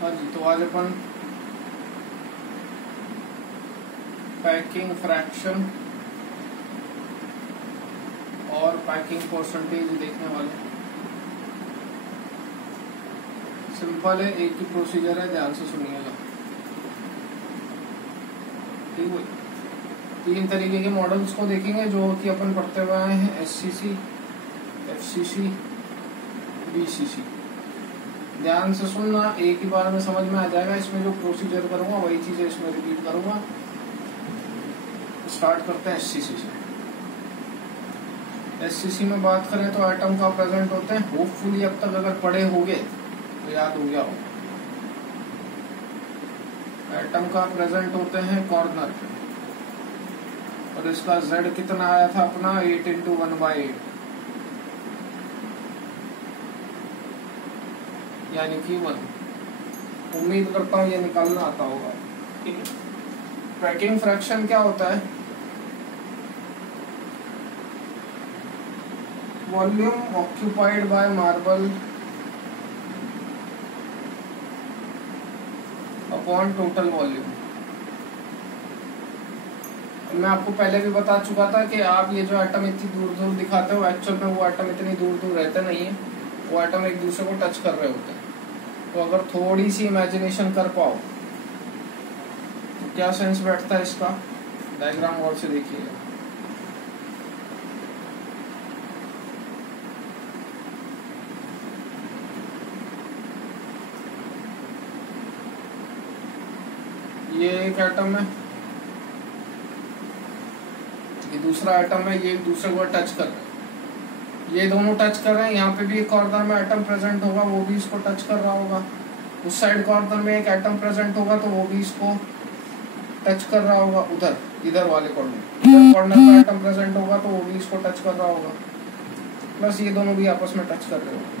हाँ जी, तो आज अपन पैकिंग फ्रैक्शन और पैकिंग परसेंटेज देखने वाले। सिंपल है, एक ही प्रोसीजर है, ध्यान से सुनिएगा। ठीक है, तीन तरीके के मॉडल्स को देखेंगे जो कि अपन पढ़ते हुए आए हैं, एससीसी, एफसीसी, बीसीसी। ध्यान से सुनना, एक ही बार में समझ में आ जाएगा। इसमें जो प्रोसीजर करूंगा वही चीजें इसमें रिपीट करूंगा। स्टार्ट करते हैं एससीसी से। एससीसी में बात करें तो एटम का प्रेजेंट होते हैं, होपफुली अब तक अगर पढ़े होंगे तो याद हो गया हो। एटम का प्रेजेंट होते हैं कॉर्नर पे, और इसका z कितना आया था अपना 8 × 1/8, यानी कि 1। उम्मीद करता हूँ ये निकालना आता होगा। ठीक है, पैकिंग फ्रैक्शन क्या होता है? Volume occupied by marble upon total volume. मैं आपको पहले भी बता चुका था कि आप ये जो एटम इतनी दूर दूर दिखाते हो, एक्चुअल में वो एटम इतनी दूर दूर रहते नहीं है, वो एटम एक दूसरे को टच कर रहे होते हैं। तो अगर थोड़ी सी इमेजिनेशन कर पाओ तो क्या सेंस बैठता है इसका, डायग्राम गौर से देखिएगा। ये एक एटम है, ये दूसरा एटम है, ये एक दूसरे को टच कर रहे हैं, ये दोनों टच कर रहे हैं। यहाँ पे भी एक कॉर्नर में एटम प्रेजेंट होगा, वो भी इसको टच कर रहा होगा। उस साइड कॉर्नर में एक एटम प्रेजेंट होगा तो वो भी इसको टच कर रहा होगा। उधर इधर वाले कॉर्नर में एटम प्रेजेंट होगा तो वो भी इसको टच कर रहा होगा। प्लस ये दोनों भी आपस में टच कर रहे होंगे।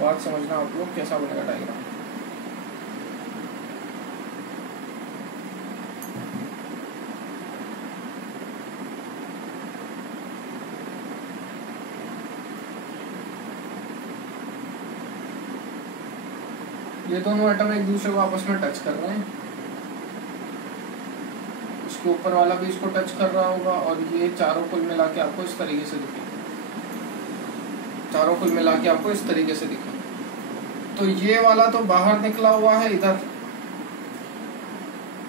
बात समझना आप लोग, कैसा बनेगा डायग्राम। ये दोनों एटम एक दूसरे को आपस में टच कर रहे हैं। इसके ऊपर वाला भी इसको टच कर रहा होगा, और ये चारों कुल मिला के आपको इस तरीके से दिखेंगे। चारों कुल मिला के आपको इस तरीके से दिखेंगे। तो ये वाला तो बाहर निकला हुआ है इधर।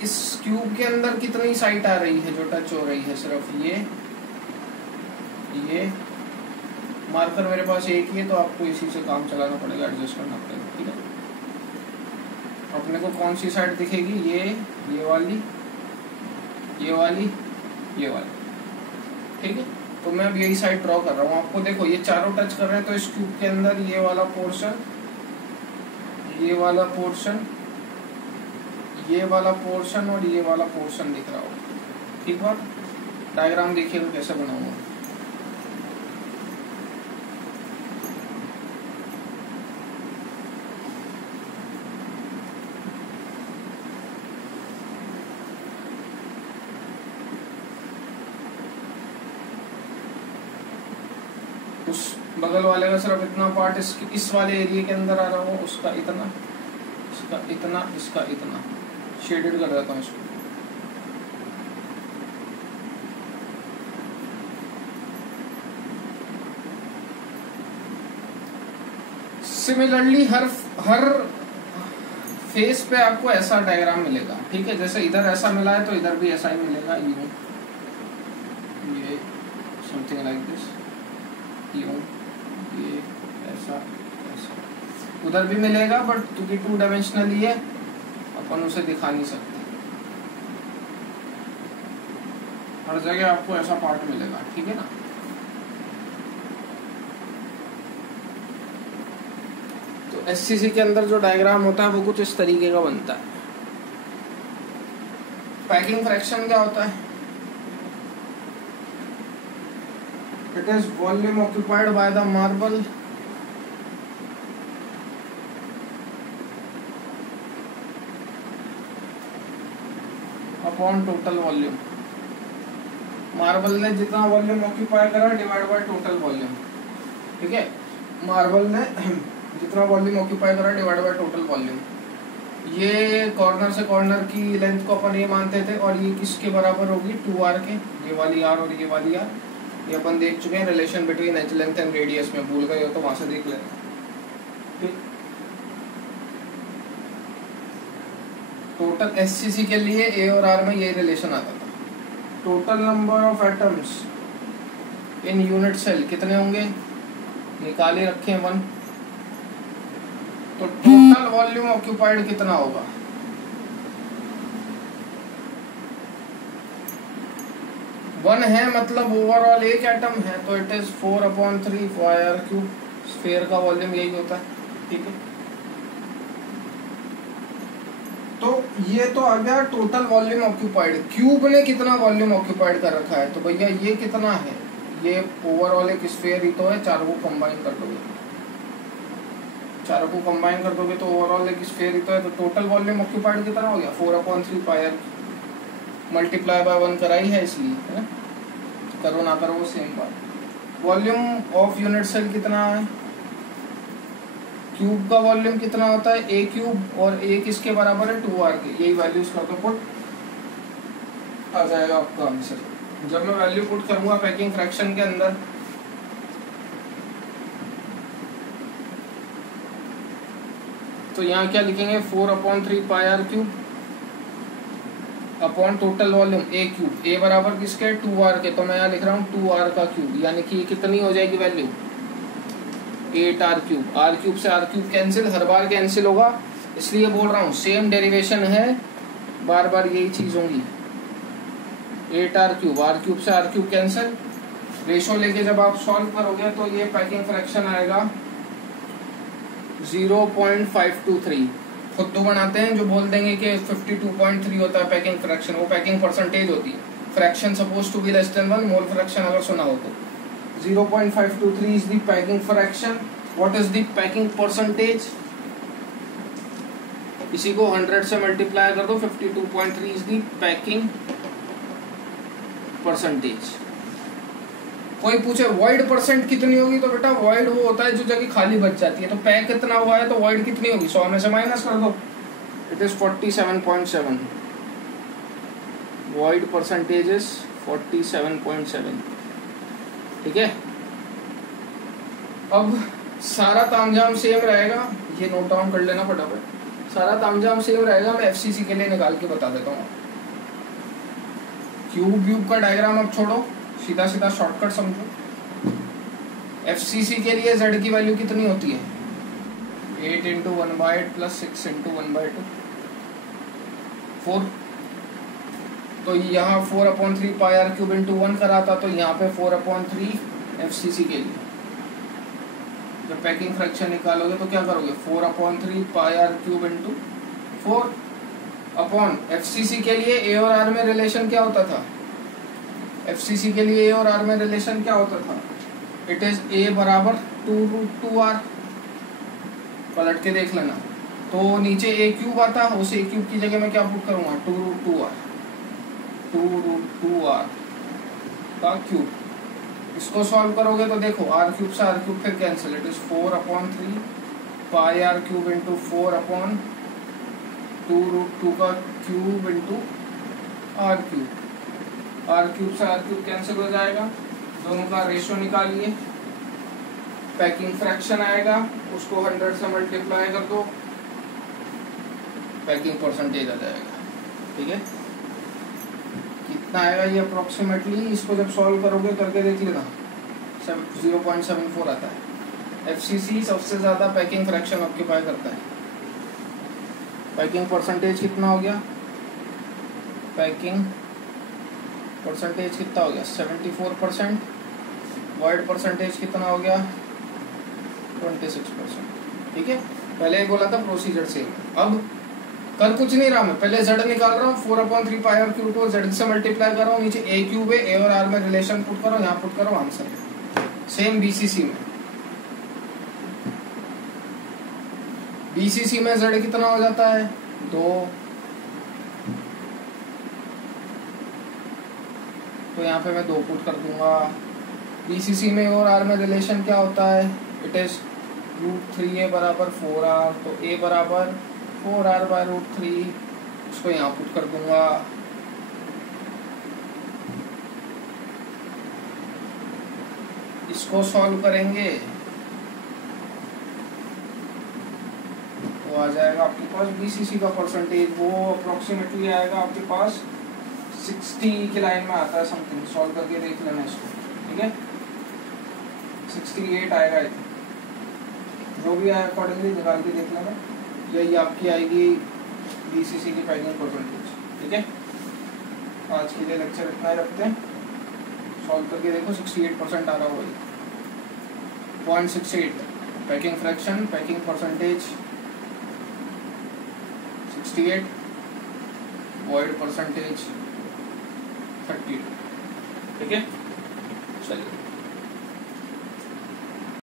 इस क्यूब के अंदर कितनी साइट आ रही है जो टच हो रही है? सिर्फ ये मार्कर मेरे पास एक ही है, तो आपको इसी से काम चलाना पड़ेगा, एडजस्ट करना पड़ेगा। ठीक है, अपने को कौन सी साइड दिखेगी? ये वाली, ये वाली, ये वाली। ठीक है, तो मैं अब यही साइड ड्रॉ कर रहा हूँ। आपको देखो, ये चारों टच कर रहे हैं, तो इस क्यूब के अंदर ये वाला पोर्शन, ये वाला पोर्शन, ये वाला पोर्शन और ये वाला पोर्शन दिख रहा होगा। ठीक बात। डायग्राम देखिएगा कैसे बनाऊंगा। उस बगल वाले का सिर्फ इतना पार्ट इस वाले एरिया के अंदर आ रहा हो, उसका इतना, इसका इतना, इसका इतना। शेडेड कर देता हूँ इसको। सिमिलरली हर फेस पे आपको ऐसा डायग्राम मिलेगा। ठीक है, जैसे इधर ऐसा मिला है तो इधर भी ऐसा ही मिलेगा। ये समथिंग लाइक दिस, ये ऐसा ऐसा उधर भी मिलेगा, बट क्योंकि 2 डायमेंशनली है अपन उसे दिखा नहीं सकते। हर जगह आपको ऐसा पार्ट मिलेगा। ठीक है ना। तो एससीसी के अंदर जो डायग्राम होता है वो कुछ इस तरीके का बनता है। पैकिंग फ्रैक्शन क्या होता है? It is volume occupied by the marble upon total volume। Marble ने जितना वॉल्यूम ऑक्यूपाई करा डिवाइड बाय टोटल वॉल्यूम। ठीक है, मार्बल ने जितना वॉल्यूम ऑक्यूपाई करा डिवाइड बाय टोटल वॉल्यूम। ये कॉर्नर से कॉर्नर की लेंथ को अपन ये मानते थे, और ये किसके बराबर होगी, 2r के, ये वाली r और ये वाली r। ये अपन देख चुके हैं relation between H length and radius में, भूल गए हो तो वहां से देख लेना। ठीक, टोटल एससीसी के लिए ए और आर में यही रिलेशन आता था। Total number of atoms in unit cell कितने होंगे, निकाले रखे हैं 1। तो टोटल वॉल्यूम ऑक्यूपाइड कितना होगा, वन है, मतलब ओवरऑल एक एटम है, तो इट इज 4/3 πr3। स्फीयर का वॉल्यूम यही होता है। ठीक है, तो ये तो आ गया टोटल वॉल्यूम ऑक्यूपाइड। क्यूब ने कितना वॉल्यूम ऑक्यूपाइड कर रखा है, तो भैया ये कितना है, ये ओवरऑल एक स्फीयर ही तो है, चारों को कंबाइन कर दोगे, चारों को कंबाइन कर दोगे तो ओवरऑल एक स्फीयर ही तो है। तो टोटल वॉल्यूम ऑक्यूपाइड कितना हो गया, 4/3 πr, मल्टीप्लाई बाय 1 कराई है इसलिए, है ना, करो ना करो वो सेम बात। वॉल्यूम ऑफ यूनिट सेल कितना है, क्यूब का वॉल्यूम कितना होता है, ए क्यूब, और ए किसके बराबर है, 2r के। यही वैल्यूज कर दो पुट, आ जाएगा आपका आंसर। जब मैं वैल्यू पुट करूंगा पैकिंग फ्रैक्शन के अंदर, तो यहाँ क्या लिखेंगे, 4/3 πr3 अपॉन टोटल वॉल्यूम ए क्यूब। ए बराबर किसके, 2r के, तो मैं यहाँ लिख रहा हूँ 2r का क्यूब, यानी कि कितनी हो जाएगी वैल्यू, 8r3। r³ से r³ कैंसिल, हर बार कैंसिल होगा, इसलिए बोल रहा हूँ सेम डेरिवेशन है, बार बार यही चीज होंगी। 8r³, r³ से r³ कैंसिल, रेशो लेके जब आप सॉल्व करोगे तो ये पैकिंग फ्रैक्शन आएगा 0.523। खुद तो बनाते हैं जो बोल देंगे कि 52.3 होता है पैकिंग फ्रैक्शन, वो पैकिंग परसेंटेज होती है। Fraction suppose to be less than 1, mole fraction अगर सुना हो तो 0.523 is the packing fraction. What is the packing percentage? इसी को 100 से मल्टीप्लाई कर दो, 52.3 is the packing percentage। कोई पूछे वॉइड परसेंट कितनी होगी, तो बेटा वॉइड वो होता है जो जगह खाली बच जाती है। तो पैक कितना हुआ है तो वॉइड कितनी होगी, 100 में से माइनस कर दो, it is 47.7। Void percentage is 47.7। ठीक है, अब सारा तामझाम सेम रहेगा, ये नोट डाउन कर लेना फटाफट। सारा तामझाम सेम रहेगा, मैं एफसीसी के लिए निकाल के बता देता हूँ। क्यूब का डायग्राम अब छोड़ो, सीधा सीधा शॉर्टकट समझो। एफसीसी के लिए z की वैल्यू कितनी होती है, 8 × 1/8 + 6 × 1/2, 4। तो यहाँ 4/3 πr³ × 1 करा था, तो यहाँ पे 4/3 एफसीसी के लिए। जब पैकिंग फ्रैक्शन निकालोगे तो क्या करोगे, 4/3 πr³ × 4 अपॉन एफसीसी के लिए ए और आर में रिलेशन क्या होता था, एफसीसी के लिए ए और आर में रिलेशन क्या होता था, इट इज ए बराबर 2√2r। पलट के देख लेना, तो नीचे ए क्यूब आता है, उस ए क्यूब की जगह मैं क्या पुट करूंगा, 2√2r, 2√2r का क्यूब। इसको सॉल्व करोगे तो देखो r³ से r³ फिर कैंसिल, इट इज 4/3 πr³ × 4 2√2 का क्यूब × r³। r³ से r³ कैंसिल हो जाएगा, दोनों का रेशो निकालिए, पैकिंग फ्रैक्शन आएगा, उसको 100 से मल्टीप्लाई कर दो, पैकिंग परसेंटेज आ जाएगा। ठीक है, कितना आएगा ये अप्रोक्सीमेटली, इसको जब सॉल्व करोगे करके देख लेना, 0.74 आता है। एफसीसी सबसे ज्यादा पैकिंग फ्रैक्शन ऑक्यूपाई करता है। पैकिंग परसेंटेज कितना हो गया, पैकिंग परसेंटेज कितना हो गया, 74%। वॉइड परसेंटेज कितना हो गया, 26%। ठीक है, पहले ही बोला था प्रोसीजर सेम। अब कर कुछ नहीं रहा मैं, पहले z निकाल रहा हूँ, 4/3 πr³ को z से मल्टीप्लाई कर रहा हूँ, नीचे ए क्यूब है, ए और आर में रिलेशन पुट करो, यहाँ पुट करो, आंसर सेम। बीसीसी में z कितना हो जाता है, 2। तो यहाँ पे मैं 2 पुट कर दूंगा। बीसीसी में और आर में रिलेशन क्या होता है, इट इज √3 बराबर 4r, तो a बराबर 4r/√3, उसको यहाँ पुट कर दूंगा। इसको सॉल्व करेंगे तो आ जाएगा आपके पास BCC का परसेंटेज, वो अप्रोक्सीमेटली आएगा आपके पास 60 की लाइन में आता है समथिंग। सॉल्व करके देख लेना इसको, ठीक है। 68 आएगा, जो भी आए अकॉर्डिंगली निकाल के देख लेना। यही आपकी आएगी BCC की पैकिंग परसेंटेज, ठीक है। आज के लिए लेक्चर इतना ही रखते हैं। सॉल्व करके देखो 68% आ रहा होगा, 0.68 packing fraction, packing percentage 68, void percentage 32, ठीक है। चलिए।